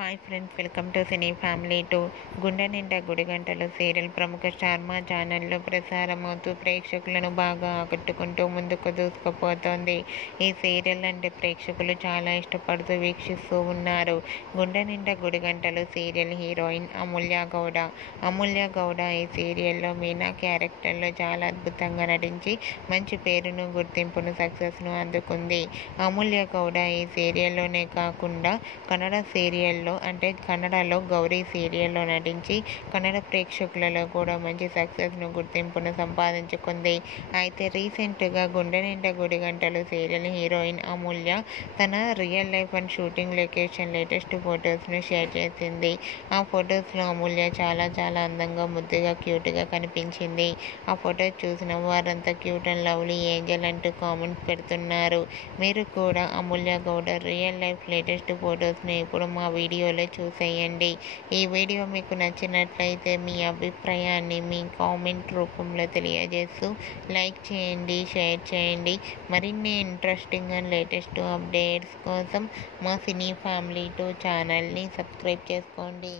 Hi friends, welcome to cine family two. గుండె నిండా గుడిగంటలు serial ప్రముఖ స్టార్ మా ఛానల్లో ప్రసారమవుతూ ప్రేక్షకులను బాగా ఆకట్టుకుంటూ ముందుకు దూసుకుపోతోంది. ఈ సీరియల్ అంటే ప్రేక్షకులు చాలా ఇష్టపడుతూ వీక్షిస్తూ ఉన్నారు. గుండె నిండా గుడిగంటలు సీరియల్ హీరోయిన్ అమూల్య గౌడ. అమూల్య గౌడ ఈ సీరియల్లో మీనా క్యారెక్టర్లో చాలా అద్భుతంగా నటించి మంచి పేరును, గుర్తింపును, సక్సెస్ను అందుకుంది. అమూల్య గౌడ ఈ సీరియల్లోనే కాకుండా కన్నడ సీరియల్లో అంటే కన్నడలో గౌరీ సీరియల్లో నటించి కన్నడ ప్రేక్షకులలో కూడా మంచి సక్సెస్ను, గుర్తింపును సంపాదించుకుంది. అయితే రీసెంట్గా గుండె నిండా గుడిగంటలు సీరియల్ హీరోయిన్ అమూల్య తన real life and shooting location latest ఫొటోస్ను షేర్ చేసింది. ఆ ఫొటోస్లో అమూల్య చాలా అందంగా, ముద్దుగా, క్యూట్గా కనిపించింది. ఆ ఫొటోస్ చూసిన వారంతా క్యూట్ అండ్ లవ్లీ ఏంజల్ అంటూ కామెంట్స్ పెడుతున్నారు. మీరు కూడా అమూల్య గౌడ రియల్ లైఫ్ లేటెస్ట్ ఫొటోస్ను ఇప్పుడు మా వీడియోలో చూసేయండి. ఈ వీడియో మీకు నచ్చినట్లయితే మీ అభిప్రాయాన్ని మీ కామెంట్ రూపంలో తెలియజేస్తూ లైక్ చేయండి, షేర్ చేయండి. మరిన్ని ఇంట్రెస్టింగ్ అండ్ లేటెస్ట్ అప్డేట్స్ కోసం మా సినీ ఫ్యామిలీ 2 ఛానల్ని సబ్స్క్రైబ్ చేసుకోండి.